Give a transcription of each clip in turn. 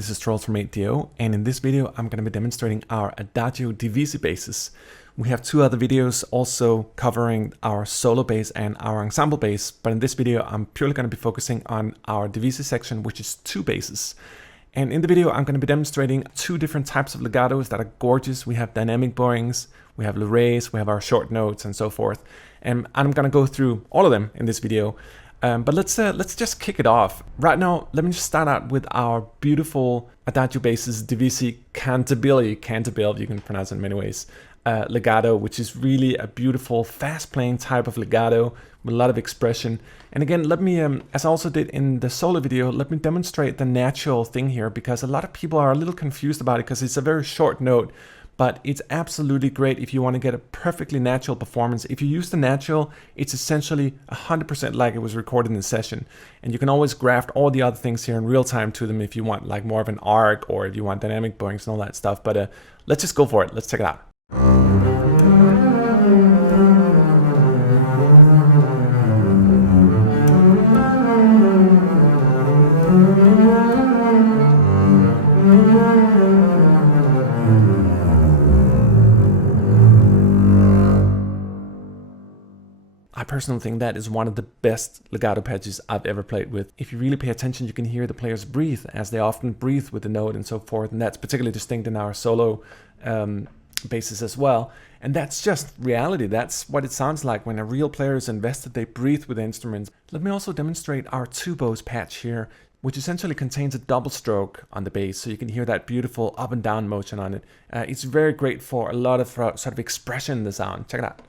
this is Trolls from 8Dio, and in this video I'm going to be demonstrating our Adagio Divisi Basses. We have two other videos also covering our solo bass and our ensemble bass, but in this video I'm purely going to be focusing on our Divisi section, which is two basses. And in the video I'm going to be demonstrating two different types of legatos that are gorgeous. We have dynamic bowings, we have loures, we have our short notes and so forth. And I'm going to go through all of them in this video. But let's just kick it off. Right now, let me just start out with our beautiful Adagio Basses Divisi Cantabile, you can pronounce it in many ways, legato, which is really a beautiful, fast-playing type of legato with a lot of expression. And again, let me, as I also did in the solo video, let me demonstrate the natural thing here, because a lot of people are a little confused about it because it's a very short note. But it's absolutely great if you want to get a perfectly natural performance. If you use the natural, it's essentially 100% like it was recorded in the session. And you can always graft all the other things here in real time to them if you want like more of an arc, or if you want dynamic bowings and all that stuff. But let's just go for it. Let's check it out. I personally think that is one of the best legato patches I've ever played with. If you really pay attention, you can hear the players breathe, as they often breathe with the note and so forth, and that's particularly distinct in our solo basses as well. And that's just reality. That's what it sounds like when a real player is invested. They breathe with the instruments. Let me also demonstrate our two bows patch here, which essentially contains a double stroke on the bass, so you can hear that beautiful up and down motion on it. It's very great for a lot of sort of expression in the sound. Check it out.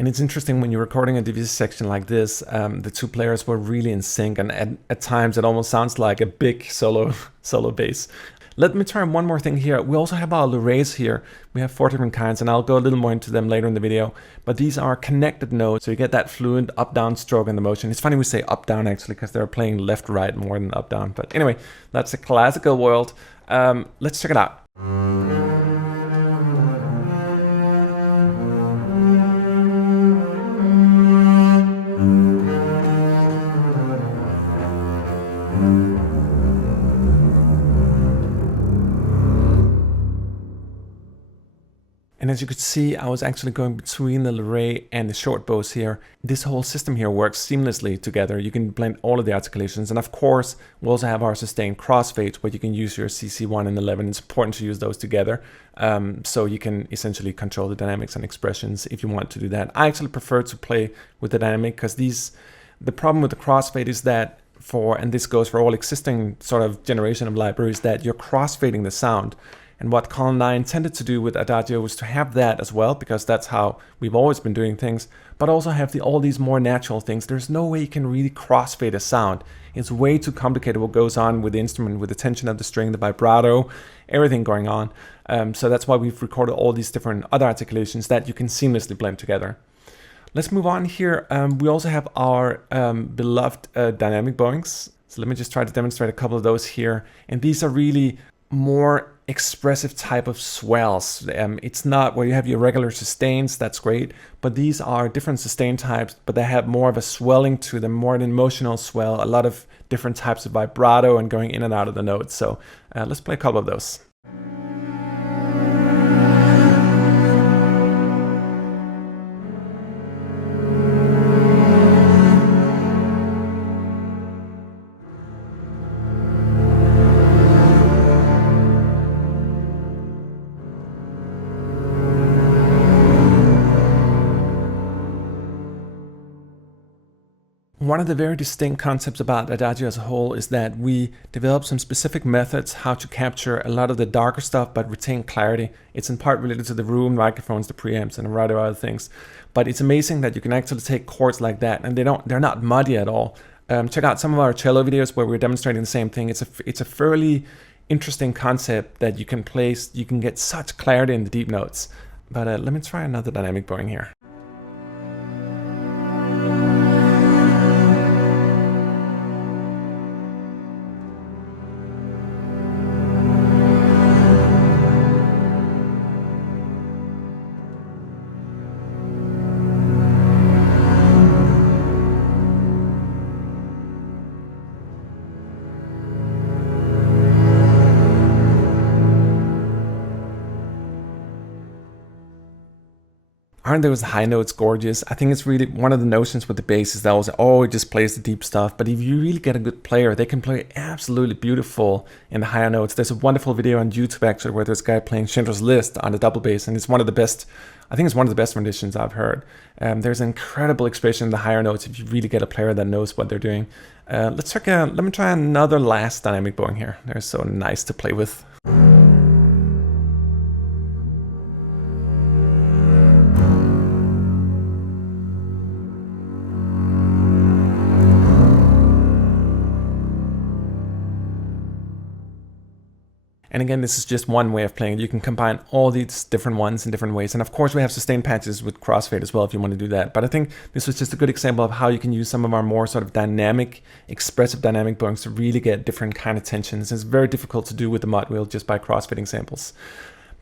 And it's interesting when you're recording a Divisi section like this, the two players were really in sync, and at times it almost sounds like a big solo bass. Let me try one more thing here. We also have our loures here. We have 4 different kinds, and I'll go a little more into them later in the video. But these are connected notes, so you get that fluent up-down stroke in the motion. It's funny we say up-down actually, because they're playing left-right more than up-down. But anyway, that's a classical world. Let's check it out. And as you could see, I was actually going between the loure and the short bows here. This whole system here works seamlessly together. You can blend all of the articulations. And of course, we also have our sustained crossfades, where you can use your CC1 and 11. It's important to use those together. So you can essentially control the dynamics and expressions if you want to do that. I actually prefer to play with the dynamic, because the problem with the crossfade is that and this goes for all existing sort of generation of libraries, that you're crossfading the sound. And what Colin and I intended to do with Adagio was to have that as well, because that's how we've always been doing things, but also have all these more natural things. There's no way you can really crossfade a sound. It's way too complicated what goes on with the instrument, with the tension of the string, the vibrato, everything going on. So that's why we've recorded all these different other articulations that you can seamlessly blend together. Let's move on here. We also have our beloved dynamic bowings. So let me just try to demonstrate a couple of those here. And these are really more expressive type of swells. It's not where you have your regular sustains, that's great, but these are different sustain types, but they have more of a swelling to them, more an emotional swell, a lot of different types of vibrato and going in and out of the notes. So let's play a couple of those. One of the very distinct concepts about Adagio as a whole is that we develop some specific methods how to capture a lot of the darker stuff but retain clarity. It's in part related to the room, microphones, the preamps, and a variety of other things. But it's amazing that you can actually take chords like that and they're not muddy at all. Check out some of our cello videos where we're demonstrating the same thing. It's a fairly interesting concept that you can place. You can get such clarity in the deep notes. But let me try another dynamic bowing here. Aren't those high notes gorgeous? I think it's really one of the notions with the bass is that also, oh, it just plays the deep stuff. But if you really get a good player, they can play absolutely beautiful in the higher notes. There's a wonderful video on YouTube actually where there's a guy playing Schindler's List on the double bass, and it's one of the best, I think it's one of the best renditions I've heard. There's an incredible expression in the higher notes if you really get a player that knows what they're doing. Let me try another last dynamic bowing here. They're so nice to play with. And again, this is just one way of playing it. You can combine all these different ones in different ways. And of course, we have sustained patches with Crossfade as well if you want to do that. But I think this was just a good example of how you can use some of our more sort of dynamic, expressive dynamic bowings to really get different kind of tensions. It's very difficult to do with the mod wheel just by crossfading samples.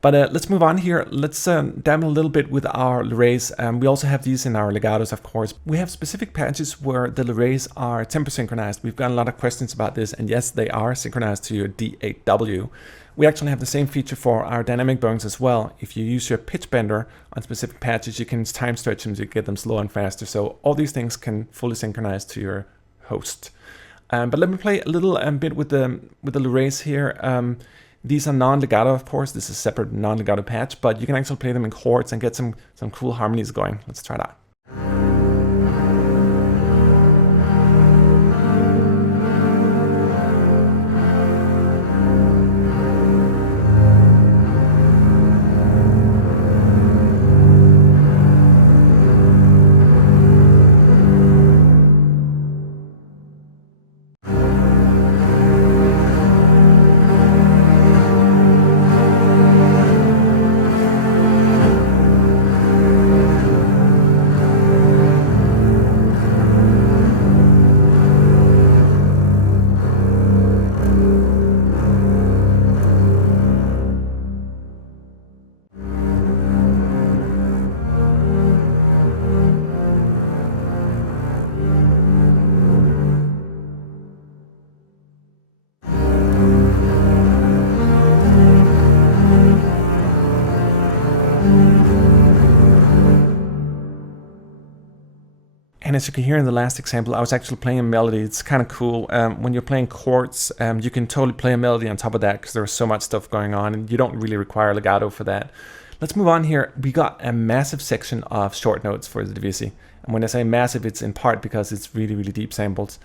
But let's move on here. Let's dabble a little bit with our loures. We also have these in our legatos, of course. We have specific patches where the loures are tempo synchronized. We've gotten a lot of questions about this, and yes, they are synchronized to your D8W. We actually have the same feature for our dynamic bowings as well. If you use your pitch bender on specific patches, you can time stretch them to get them slower and faster. So all these things can fully synchronize to your host. But let me play a little bit with the loures here. These are non-legato, of course. This is a separate non-legato patch, but you can actually play them in chords and get some cool harmonies going. Let's try that. And as you can hear in the last example, I was actually playing a melody. It's kind of cool. When you're playing chords, you can totally play a melody on top of that because there's so much stuff going on and you don't really require legato for that. Let's move on here. We got a massive section of short notes for the Divisi. And when I say massive, it's in part because it's really, really deep samples.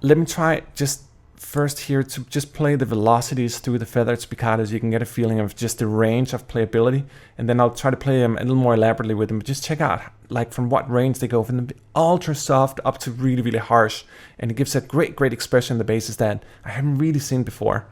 Let me try just first here to just play the velocities through the feathered spiccatos. You can get a feeling of just the range of playability, and then I'll try to play them a little more elaborately with them. But just check out like from what range they go from the ultra soft up to really, really harsh, and it gives a great expression in the basses that I haven't really seen before.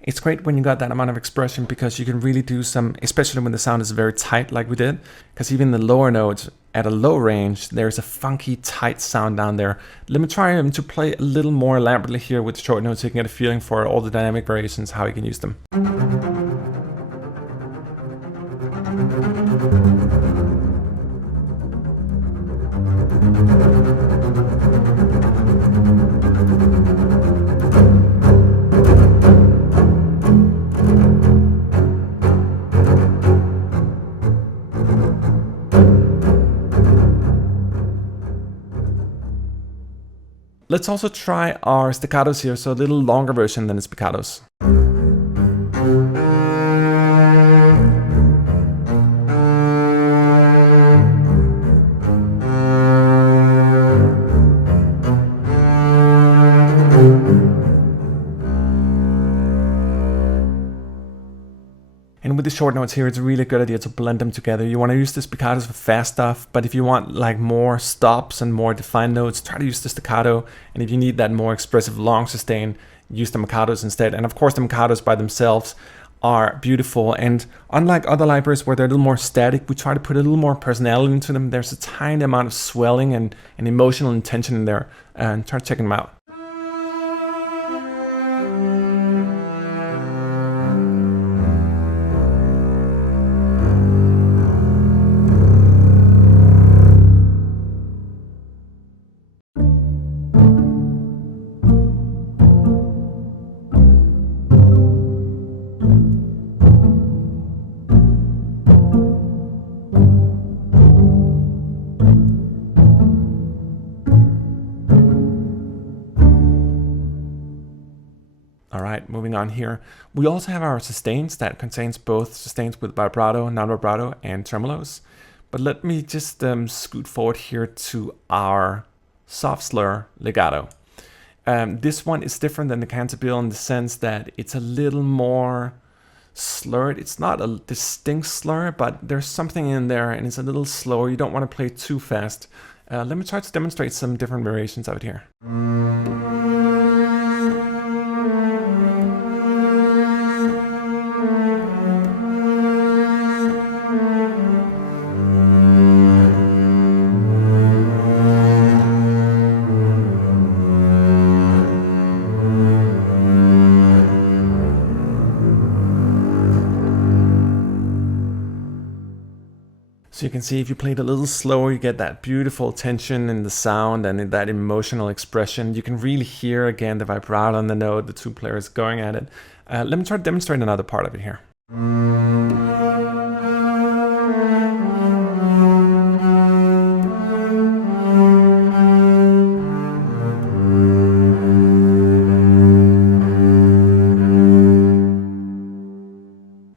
It's great when you got that amount of expression because you can really do some, especially when the sound is very tight like we did, because even the lower notes at a low range, there's a funky tight sound down there. Let me try to play a little more elaborately here with short notes so you can get a feeling for all the dynamic variations, how you can use them. Let's also try our staccatos here, so a little longer version than the spiccatos. And with the short notes here, it's a really good idea to blend them together. You want to use the spiccatos for fast stuff, but if you want like more stops and more defined notes, try to use the staccato. And if you need that more expressive long sustain, use the marcatos instead. And of course, the marcatos by themselves are beautiful. And unlike other libraries where they're a little more static, we try to put a little more personality into them. There's a tiny amount of swelling and emotional intention in there. And try checking them out. Alright, moving on here. We also have our sustains that contains both sustains with vibrato, non-vibrato, and tremolos. But let me just scoot forward here to our soft slur legato. This one is different than the cantabile in the sense that it's a little more slurred. It's not a distinct slur, but there's something in there and it's a little slower. You don't want to play too fast. Let me try to demonstrate some different variations of it here. So you can see if you play it a little slower, you get that beautiful tension in the sound and that emotional expression. You can really hear again the vibrato on the note, the two players going at it. Let me try to demonstrate another part of it here.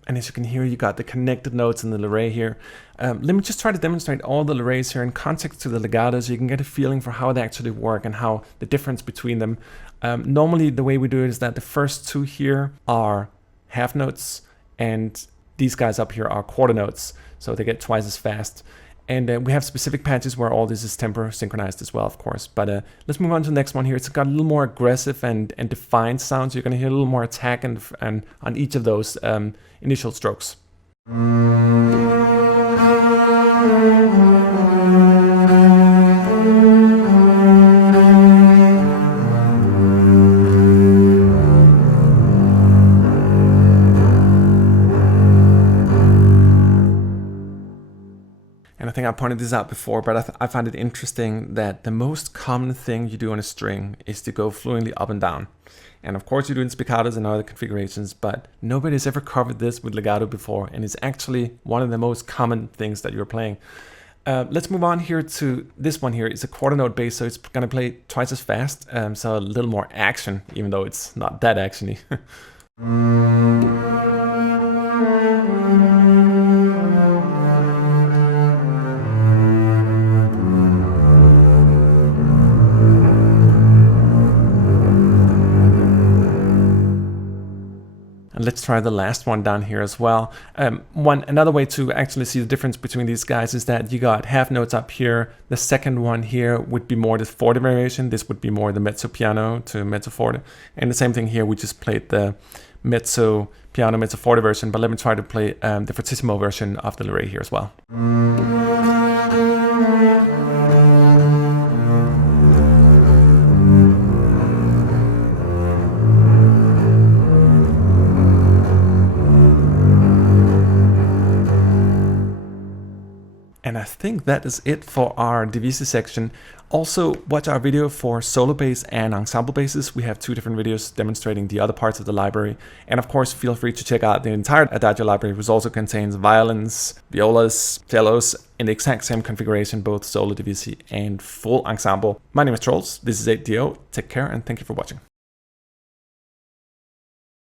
And as you can hear, you got the connected notes in the loure here. Let me just try to demonstrate all the loures here in context to the legato so you can get a feeling for how they actually work and how the difference between them. Normally the way we do it is that the first two here are half notes and these guys up here are quarter notes, so they get twice as fast. And we have specific patches where all this is tempo synchronized as well, of course. But let's move on to the next one here. It's got a little more aggressive and defined sounds. So you're going to hear a little more attack and on each of those initial strokes. And I think I pointed this out before, but I find it interesting that the most common thing you do on a string is to go fluently up and down. And of course you do in spiccatos and other configurations, but nobody's ever covered this with legato before, and it's actually one of the most common things that you're playing. Let's move on here to this one here. It's a quarter note bass, so it's going to play twice as fast, so a little more action, even though it's not that actiony. And let's try the last one down here as well. Another way to actually see the difference between these guys is that you got half notes up here. The second one here would be more the forte variation. This would be more the mezzo piano to mezzo forte. And the same thing here, we just played the mezzo piano, mezzo forte version, but let me try to play the fortissimo version of the loure here as well. And I think that is it for our Divisi section. Also, watch our video for solo bass and ensemble basses. We have two different videos demonstrating the other parts of the library. And of course, feel free to check out the entire Adagio library, which also contains violins, violas, cellos, in the exact same configuration, both solo Divisi and full ensemble. My name is Trolls. This is 8Dio. Take care and thank you for watching.